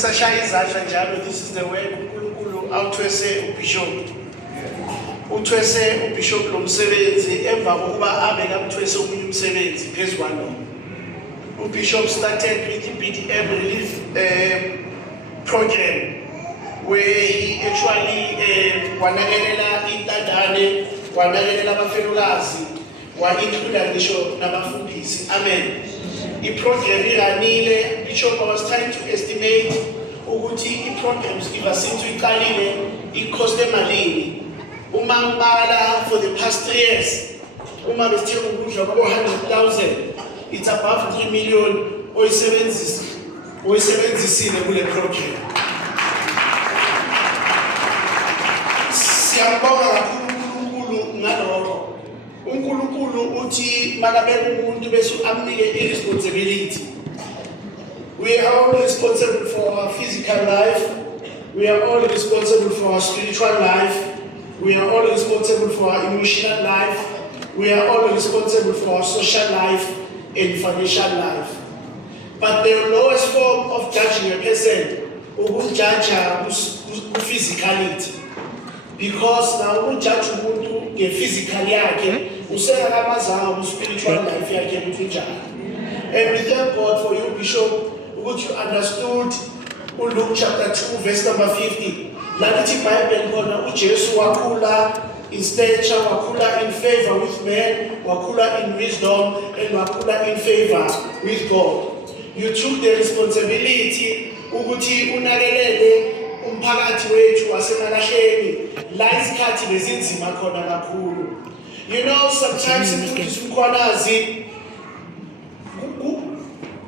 ngisashaya izandla njalo. This is the way uNkulunkulu awuthwese uBishop. Uthwese uBishop lo msebenzi emva kokuba abe kamthwese omunye umsebenzi phezulu kwalo. uBishop started with the BDM relief program where he actually wanakelela intandane, wanakelela abafelokazi, wa-include ngisho nabafundisi. Amen. I-program iranile. Bishop was trying to estimate ukuthi i-programs ivasinto iqalile i-cost emalini. Uma ngibala for the past 3 years, uma besithenga ukudla kwabo 100,000, it's above 3 million oyisebenzisile kule program. Siyabonga kakhulu uNkulunkulu ngalokho. uNkulunkulu uthi makabeka umuntu bese amnike i-responsibility. We are all responsible for our physical life. We are all responsible for our spiritual life. We are all responsible for our emotional life. We are all responsible for our social life and financial life. But the lowest form of judging a person is judge physicality. Because now we judge umuntu physically yakhe, usengakamazayo spiritual life yakhe kunjani. And we thank God for you, Bishop, which you understood Luke chapter 2 verse number 50. Lakithi iBhayibheli khona uJesu wakhula in stature, wakhula in favor with men, wakhula in wisdom, and wakhula in favor with God. You took the responsibility ukuthi unakelele umphakathi wethu waseMalahleni la isikhathi bezinzima khona kakhulu. You know, sometimes simkhwanazi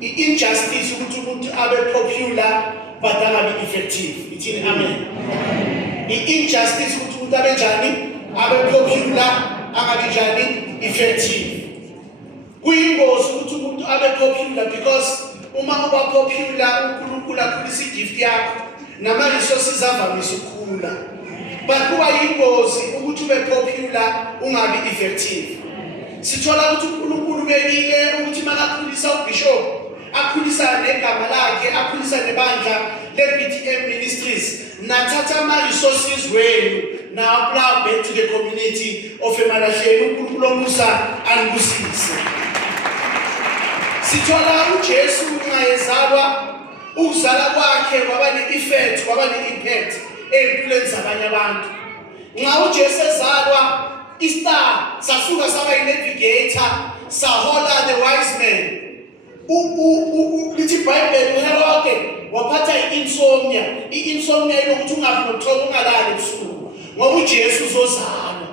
injustice ukuthi umuntu abe popular but angabe effective. Ithini amen. Injustice ukuthi umuntu abe njani abe popular angabe njani effective. Kuyingozi ukuthi umuntu abe popular because uma uba popular uNkulunkulu akhulisa igift yakho nama resources avamise ukukhula. But kuba yingozi ukuthi ube popular ungabi effective. Sithola ukuthi uNkulunkulu bekile ukuthi makakhulisa uBishop akhulisa negama lakhe, akhulisa nebandla le-BDM Ministries, nathatha ama-resources wenu na apply back to the community of eMalahleni. uNkulunkulu omusa anibusise. Sithola uJesu ungayezalwa, ukuzala kwakhe kwaba ne-effect, kwaba ne-impact ey'mpilweni zabanye abantu. Nxa uJesu ezalwa, istar sasuka saba i-navigator, sahola the wise man. Lithi iBhayibheli uHeroke waphatha i-insomnia. I-insomnia ilokuthi ungabi nobuthongo, ungalali ebusuku ngoba uJesu uzozalwa.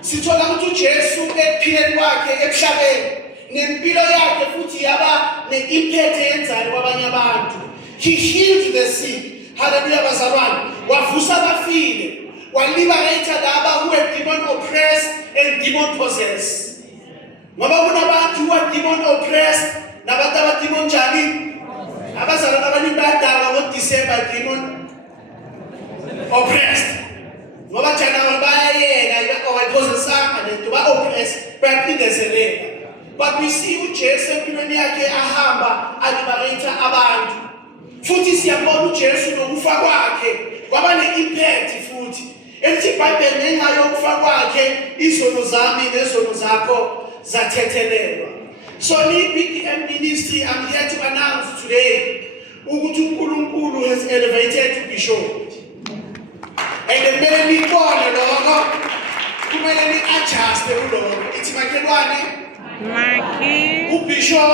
Sithola ukuthi uJesu ekuphileni kwakhe emhlabeni nempilo yakhe futhi yaba ne-impact eyenzayo kwabanye abantu. He healed the sick. Hallelujah bazalwane. Wavusa abafile. Waliberate laba who were demon oppressed and demon possessed. Ngoba kunabantu who are demon oppressed nabantu abademon njani abazalwana abaningi bayadalwa ngoDecember demon oppressed. Ngoba January bayayeka owayiphosesanga lento ba-oppressed bayaphindezelela. But we see uJesu empilweni yakhe ahamba aliberate abantu. Futhi siyabona uJesu nokufa kwakhe kwaba ne-impact futhi. Elithi iBhayibheli ngenxa yokufa kwakhe izono zami nezono zakho zathethelelwa. So BDM Ministry, I'm here to announce today ukuthi uNkulunkulu has elevated Bishop. And kumele nibone lokho, kumele ni-adjust kulokho. Ithi makhelwane uBishop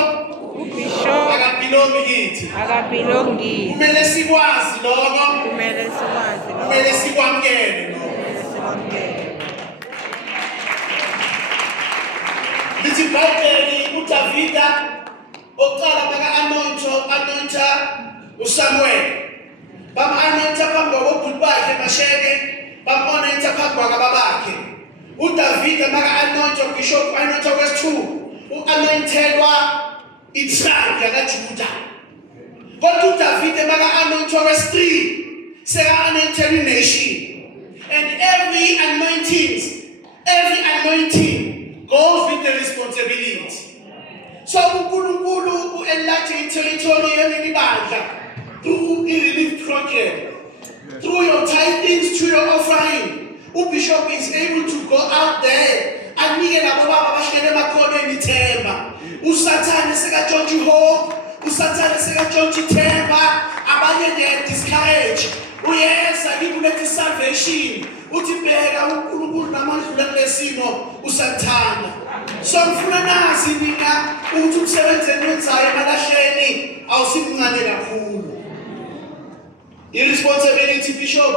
akabelongi kithi. Kumele sikwazi lokho, kumele sikwamukele lokho. Lithi iBhayibheli uDavida oqala baka-anointa uSamuel. Bam-anointa phambi kwabobhuti bakhe basheke, bam-anointa phambi kwababakhe. uDavida baka-anointa uBishop u-anointa kwesi-2, u-anointelwa itribe yakaJuda. Kodwa uDavida baka-anointa kwesi-3 seka-anointelwa ination. And every anointing goes with the responsibility. So uNkulunkulu u-enlarge territory yeleli bandla through i-relief youth program, through your tithings, through your offering, Bishop is able to go out there and nike labo baba bashele emakhoneni ithemba. Usathane sekatshontsha hope, usathane sekatshontsha ithemba, abanye they discourage. Uyeza ngikulethe salvation. Uthi bheka uNkulunkulu namandla kulesimo usathanda. So ngifuna nazi mina ukuthi umsebenzi enwenzayo emalahleni awusimncane kakhulu. Irresponsibility Bishop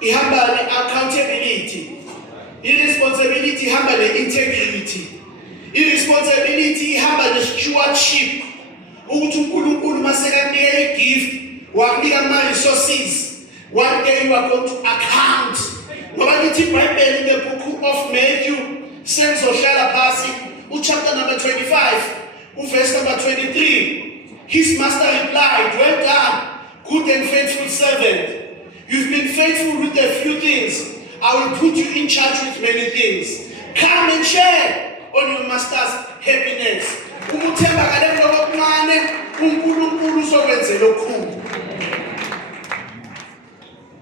ihamba ne-accountability. Irresponsibility ihamba ne-integrity. Irresponsibility ihamba ne-stewardship. Ukuthi uNkulunkulu masekanika i-gift wakunika ama-resources. One day you are going to account. Ngoba lithi iBhayibheli in the book of Matthew senzohlala phasi chapter number 25 verse number 23. His master replied, "Well done, good and faithful servant. You've been faithful with a few things. I will put you in charge with many things. Come and share on your master's happiness." Ukuthemba kale lokuncane uNkulunkulu uzokwenzela okukhulu.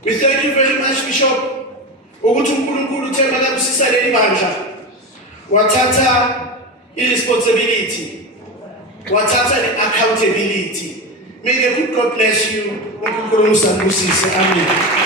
We thank you very much, Bishop. Ukuthi uNkulunkulu uthemba kabusisa leli bandla. Wathatha irresponsibility. Wathatha the accountability. May the good God bless you. uNkulunkulu usabusise. Amen.